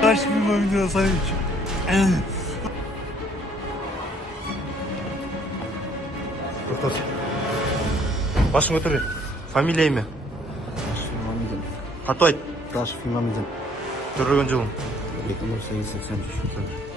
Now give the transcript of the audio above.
Кашки Мамедова Савича. Тоқтат. Башың өтір. Фамилия еме? Мамедин. Қаты айт. Рашев Мамедин. Түрілген жылың. 2008-83 жылы.